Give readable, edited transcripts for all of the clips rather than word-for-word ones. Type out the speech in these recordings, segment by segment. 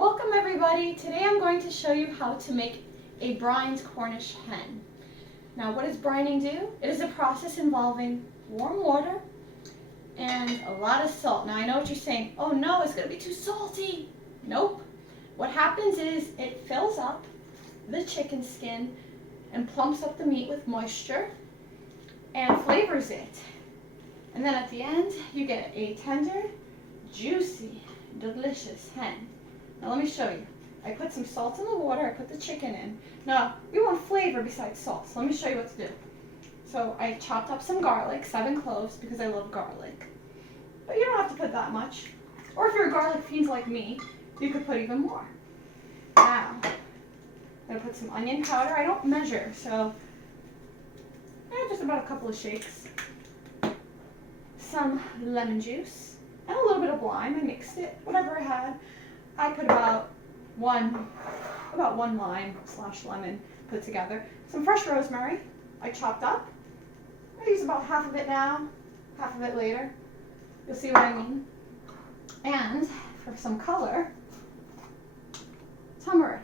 Welcome everybody. Today I'm going to show you how to make a brined Cornish hen. Now what does brining do? It is a process involving warm water and a lot of salt. Now I know what you're saying, oh no, it's going to be too salty. Nope. What happens is it fills up the chicken skin and plumps up the meat with moisture and flavors it. And then at the end you get a tender, juicy, delicious hen. Now let me show you. I put some salt in the water, I put the chicken in. Now, we want flavor besides salt, so let me show you what to do. So I chopped up some garlic, 7 cloves, because I love garlic. But you don't have to put that much. Or if you're a garlic fiend like me, you could put even more. Now, I'm going to put some onion powder. I don't measure, so just about a couple of shakes. Some lemon juice, and a little bit of lime. I mixed it, whatever I had. I put about one lime / lemon put together. Some fresh rosemary I chopped up. I use about half of it now, half of it later. You'll see what I mean. And for some color, turmeric.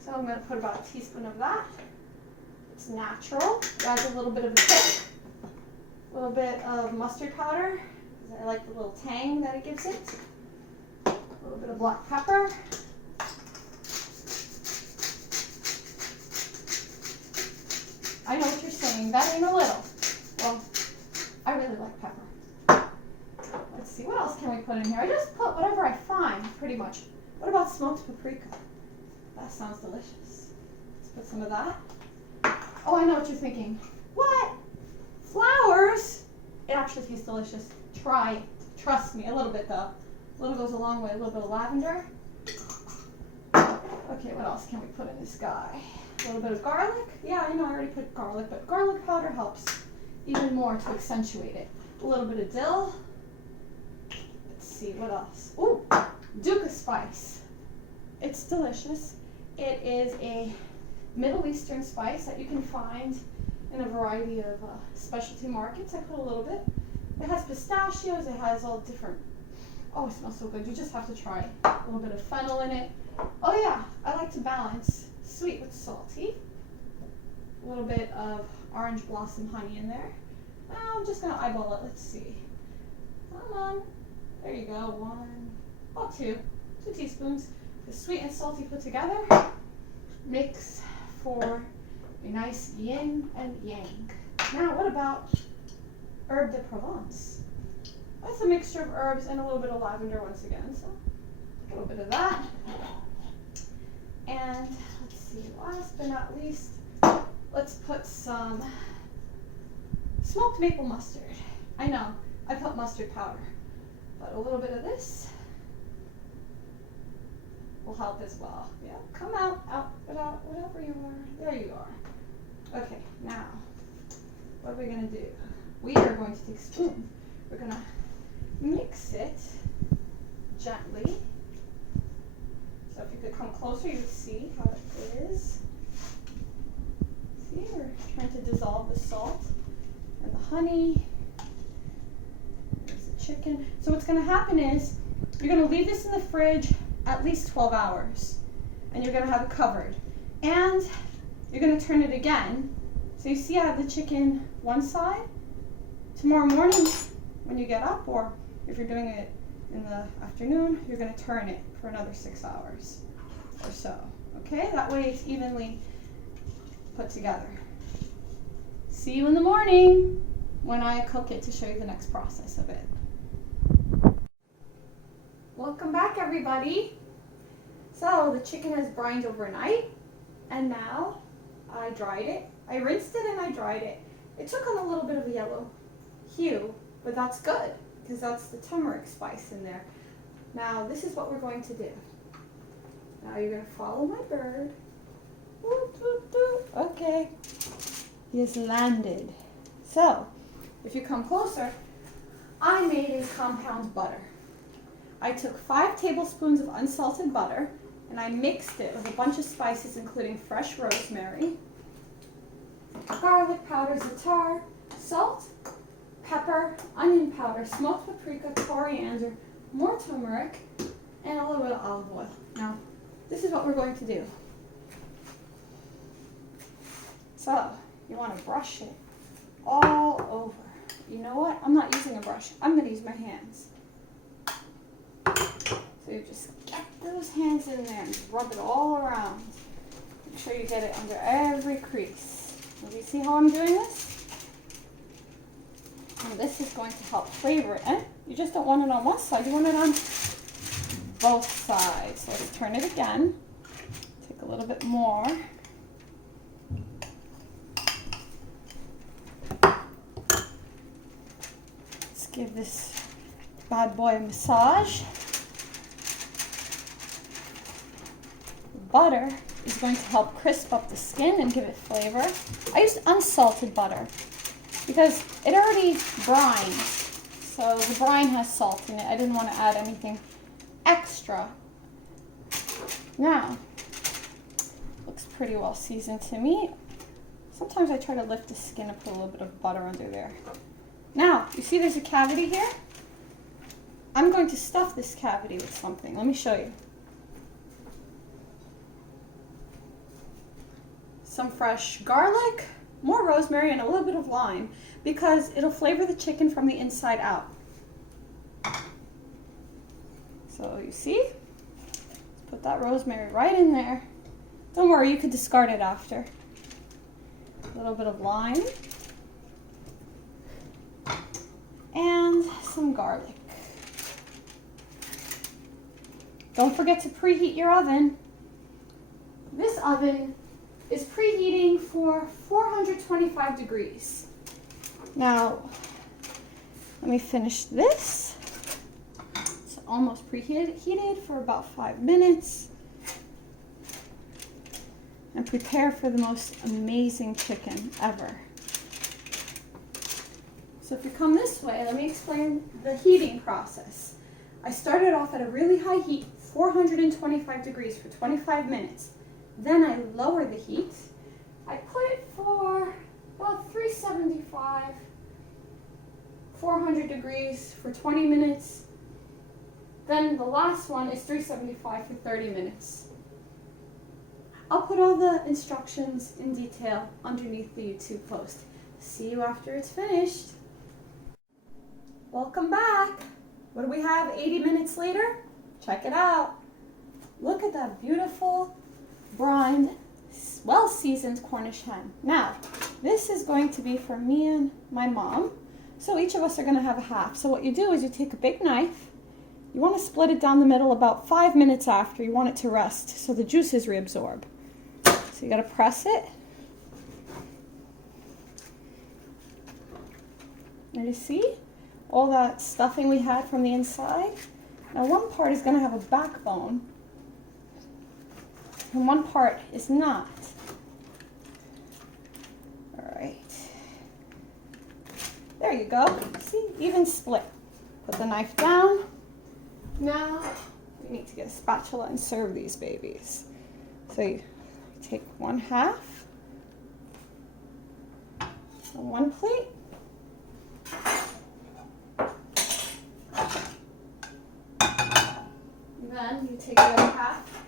So I'm going to put about a teaspoon of that. It's natural. It adds a little bit of a kick. A little bit of mustard powder, because I like the little tang that it gives it. A little bit of black pepper. I know what you're saying, that ain't a little. Well, I really like pepper. Let's see, what else can we put in here? I just put whatever I find, pretty much. What about smoked paprika? That sounds delicious. Let's put some of that. Oh, I know what you're thinking. What? Flowers? It actually tastes delicious. Try it. Trust me, a little bit though. A little goes a long way. A little bit of lavender. Okay, what else can we put in this guy? A little bit of garlic. Yeah, I know I already put garlic, but garlic powder helps even more to accentuate it. A little bit of dill. Let's see, what else? Ooh, Dukkah spice. It's delicious. It is a Middle Eastern spice that you can find in a variety of specialty markets. I put a little bit. It has pistachios. It has all different. Oh, it smells so good. You just have to try it. A little bit of fennel in it. Oh yeah, I like to balance sweet with salty. A little bit of orange blossom honey in there. I'm just gonna eyeball it. Let's see. Come on. There you go. 2 teaspoons. The sweet and salty put together. Mix for a nice yin and yang. Now, what about herb de Provence? That's a mixture of herbs and a little bit of lavender once again. So a little bit of that. And let's see, last but not least, let's put some smoked maple mustard. I know, I put mustard powder, but a little bit of this will help as well. Yeah, come out, whatever you are. There you are. Okay, now, what are we going to do? We are going to take a spoon. We're going to mix it gently. So if you could come closer, you would see how it is. See, we're trying to dissolve the salt and the honey. There's the chicken. So what's going to happen is you're going to leave this in the fridge at least 12 hours. And you're going to have it covered. And you're going to turn it again. So you see I have the chicken one side. Tomorrow morning when you get up, or if you're doing it in the afternoon, you're going to turn it for another 6 hours or so. Okay, that way it's evenly put together. See you in the morning when I cook it to show you the next process of it. Welcome back everybody. So the chicken has brined overnight and now I dried it. I rinsed it and I dried it. It took on a little bit of a yellow hue, but that's good because that's the turmeric spice in there. Now this is what we're going to do. Now you're going to follow my bird. Okay, he has landed. So if you come closer, I made a compound butter. I took 5 tablespoons of unsalted butter and I mixed it with a bunch of spices including fresh rosemary, garlic powder, Zaatar, salt, pepper, onion powder, smoked paprika, coriander, more turmeric, and a little bit of olive oil. Now, this is what we're going to do. So, you want to brush it all over. You know what? I'm not using a brush. I'm going to use my hands. So you just get those hands in there and rub it all around. Make sure you get it under every crease. Do you see how I'm doing this? And this is going to help flavor it. And you just don't want it on one side. You want it on both sides. So let's turn it again. Take a little bit more. Let's give this bad boy a massage. Butter is going to help crisp up the skin and give it flavor. I used unsalted butter because it already brines. So the brine has salt in it. I didn't want to add anything extra. Now, looks pretty well seasoned to me. Sometimes I try to lift the skin and put a little bit of butter under there. Now, you see there's a cavity here? I'm going to stuff this cavity with something. Let me show you. Some fresh garlic, more rosemary, and a little bit of lime because it'll flavor the chicken from the inside out. So you see, let's put that rosemary right in there. Don't worry, you could discard it after. A little bit of lime and some garlic. Don't forget to preheat your oven. This oven is preheating for 425 degrees. Now, let me finish this. It's almost preheated for about 5 minutes. And prepare for the most amazing chicken ever. So if you come this way, let me explain the heating process. I started off at a really high heat, 425 degrees for 25 minutes. Then I lower the heat. I put it for about 375, 400 degrees for 20 minutes. Then the last one is 375 for 30 minutes. I'll put all the instructions in detail underneath the YouTube post. See you after it's finished. Welcome back. What do we have 80 minutes later? Check it out. Look at that beautiful brined, well-seasoned Cornish hen. Now, this is going to be for me and my mom. So each of us are going to have a half. So what you do is you take a big knife. You want to split it down the middle about 5 minutes after. You want it to rest so the juices reabsorb. So you got to press it. And you see all that stuffing we had from the inside? Now one part is going to have a backbone. And one part is not. All right. There you go. See, even split. Put the knife down. Now, we need to get a spatula and serve these babies. So you take 1/2 on one plate. Then you take the other half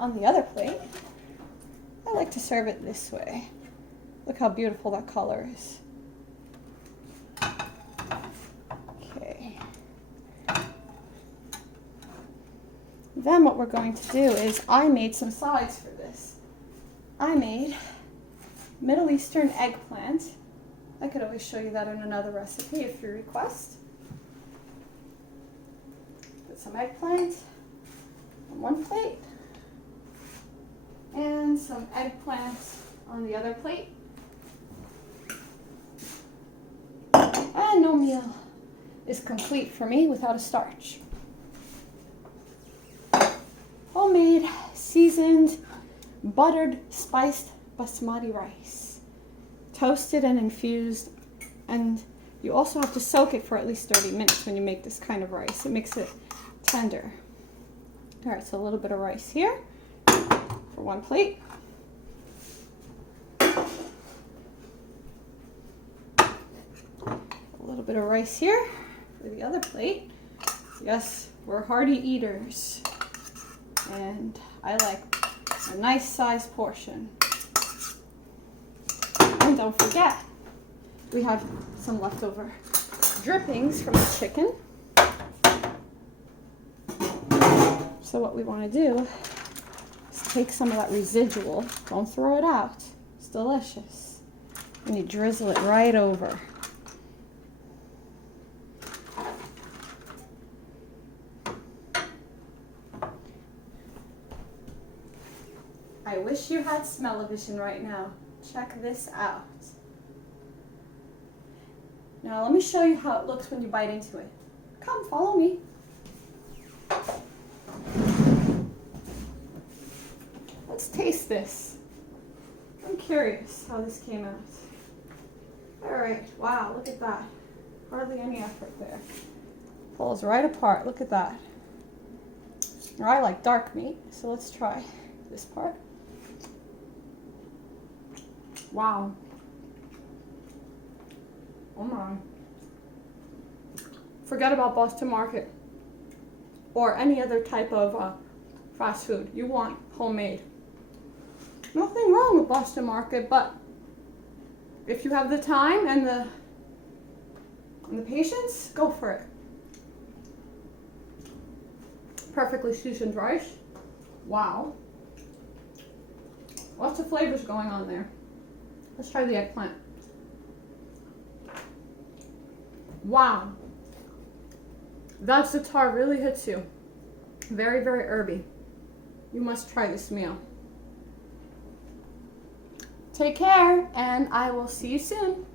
on the other plate. I like to serve it this way. Look how beautiful that color is. Okay. Then what we're going to do is I made some sides for this. I made Middle Eastern eggplant. I could always show you that in another recipe if you request. Put some eggplant on one plate and some eggplant on the other plate. And no meal is complete for me without a starch. Homemade, seasoned, buttered, spiced basmati rice. Toasted and infused, and you also have to soak it for at least 30 minutes when you make this kind of rice. It makes it tender. All right, so a little bit of rice here for one plate. A little bit of rice here for the other plate. Yes, We're hearty eaters, and I like a nice sized portion. And don't forget, we have some leftover drippings from the chicken. So what we want to do is take some of that residual, don't throw it out, it's delicious, and you drizzle it right over. I wish you had smell-o-vision right now. Check this out. Now let me show you how it looks when you bite into it. Come, follow me. Let's taste this. I'm curious how this came out. All right, wow, look at that. Hardly any effort there. Falls right apart, look at that. Now, I like dark meat, so let's try this part. Wow. Oh my. Forget about Boston Market or any other type of fast food. You want homemade. Nothing wrong with Boston Market, but if you have the time and the patience, go for it. Perfectly seasoned rice. Wow. Lots of flavors going on there. Let's try the eggplant. Wow. That Zaatar really hits you. Very, very herby. You must try this meal. Take care, and I will see you soon.